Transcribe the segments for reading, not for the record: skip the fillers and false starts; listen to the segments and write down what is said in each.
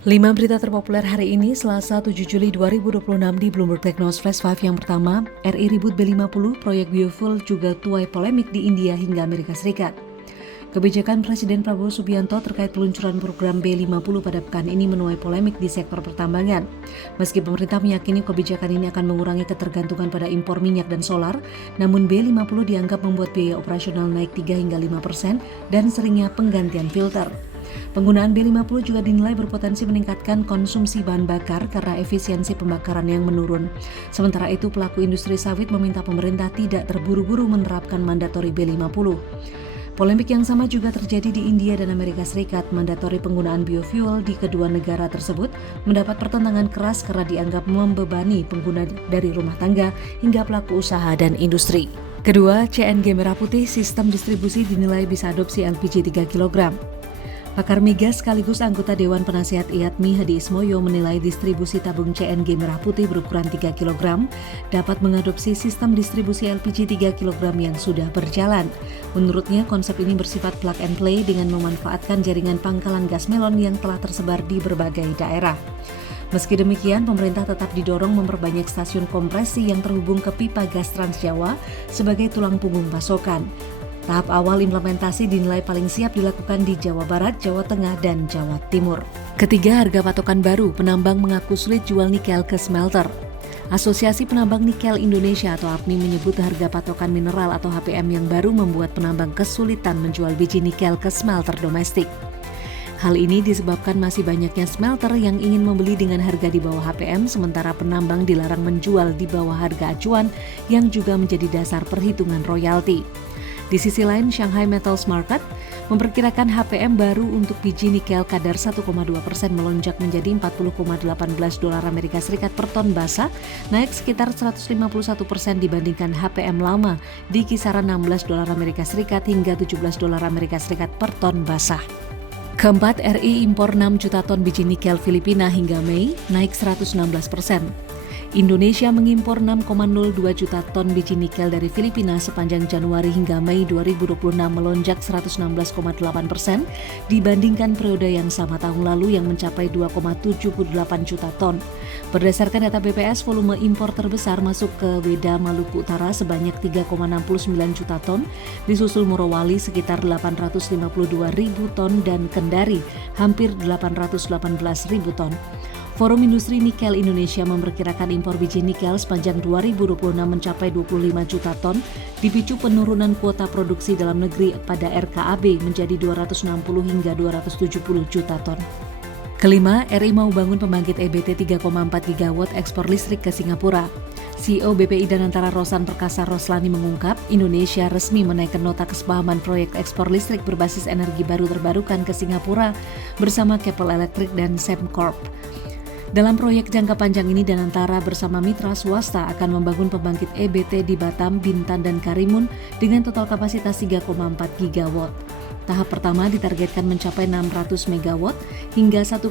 5 berita terpopuler hari ini, Selasa 7 Juli 2026 di Bloomberg Technos Flash 5 yang pertama, RI ribut B50, proyek biofuel juga tuai polemik di India hingga Amerika Serikat. Kebijakan Presiden Prabowo Subianto terkait peluncuran program B50 pada pekan ini menuai polemik di sektor pertambangan. Meski pemerintah meyakini kebijakan ini akan mengurangi ketergantungan pada impor minyak dan solar, namun B50 dianggap membuat biaya operasional naik 3 hingga 5% dan seringnya penggantian filter. Penggunaan B50 juga dinilai berpotensi meningkatkan konsumsi bahan bakar karena efisiensi pembakaran yang menurun. Sementara itu, pelaku industri sawit meminta pemerintah tidak terburu-buru menerapkan mandatori B50. Polemik yang sama juga terjadi di India dan Amerika Serikat. Mandatori penggunaan biofuel di kedua negara tersebut mendapat pertentangan keras karena dianggap membebani pengguna dari rumah tangga hingga pelaku usaha dan industri. Kedua, CNG Merah Putih sistem distribusi dinilai bisa adopsi LPG 3 kg. Pakar migas sekaligus anggota Dewan Penasihat IATMI Hadi Ismoyo menilai distribusi tabung CNG Merah Putih berukuran 3 kg dapat mengadopsi sistem distribusi LPG 3 kg yang sudah berjalan. Menurutnya, konsep ini bersifat plug and play dengan memanfaatkan jaringan pangkalan gas melon yang telah tersebar di berbagai daerah. Meski demikian, pemerintah tetap didorong memperbanyak stasiun kompresi yang terhubung ke pipa gas Trans Jawa sebagai tulang punggung pasokan. Tahap awal implementasi dinilai paling siap dilakukan di Jawa Barat, Jawa Tengah, dan Jawa Timur. Ketiga, harga patokan baru, penambang mengaku sulit jual nikel ke smelter. Asosiasi Penambang Nikel Indonesia atau APNI menyebut harga patokan mineral atau HPM yang baru membuat penambang kesulitan menjual biji nikel ke smelter domestik. Hal ini disebabkan masih banyaknya smelter yang ingin membeli dengan harga di bawah HPM, sementara penambang dilarang menjual di bawah harga acuan yang juga menjadi dasar perhitungan royalti. Di sisi lain, Shanghai Metals Market memperkirakan HPM baru untuk biji nikel kadar 1,2% melonjak menjadi 40,18 dolar Amerika Serikat per ton basa, naik sekitar 151% dibandingkan HPM lama di kisaran 16 dolar Amerika Serikat hingga 17 dolar Amerika Serikat per ton basah. Keempat, RI impor 6 juta ton biji nikel Filipina hingga Mei, naik 116%. Indonesia mengimpor 6,02 juta ton biji nikel dari Filipina sepanjang Januari hingga Mei 2026 melonjak 116,8% dibandingkan periode yang sama tahun lalu yang mencapai 2,78 juta ton. Berdasarkan data BPS, volume impor terbesar masuk ke Weda Maluku Utara sebanyak 3,69 juta ton, disusul Morowali sekitar 852 ribu ton dan Kendari hampir 818 ribu ton. Forum Industri Nikel Indonesia memperkirakan impor biji nikel sepanjang 2026 mencapai 25 juta ton, dipicu penurunan kuota produksi dalam negeri pada RKAB menjadi 260 hingga 270 juta ton. Kelima, RI mau bangun pembangkit EBT 3,4 gigawatt ekspor listrik ke Singapura. CEO BPI Danantara Rosan Perkasa Roslani mengungkap, Indonesia resmi menaikkan nota kesepahaman proyek ekspor listrik berbasis energi baru terbarukan ke Singapura bersama Keppel Electric dan Sembcorp. Dalam proyek jangka panjang ini, Danantara bersama mitra swasta akan membangun pembangkit EBT di Batam, Bintan, dan Karimun dengan total kapasitas 3,4 gigawatt. Tahap pertama ditargetkan mencapai 600 megawatt hingga 1,2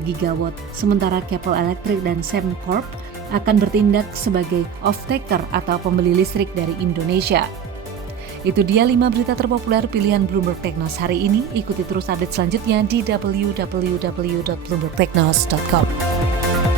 gigawatt, sementara Keppel Electric dan Sembcorp akan bertindak sebagai off-taker atau pembeli listrik dari Indonesia. Itu dia 5 berita terpopuler pilihan Bloomberg Technos hari ini. Ikuti terus update selanjutnya di www.bloombergtechnos.com.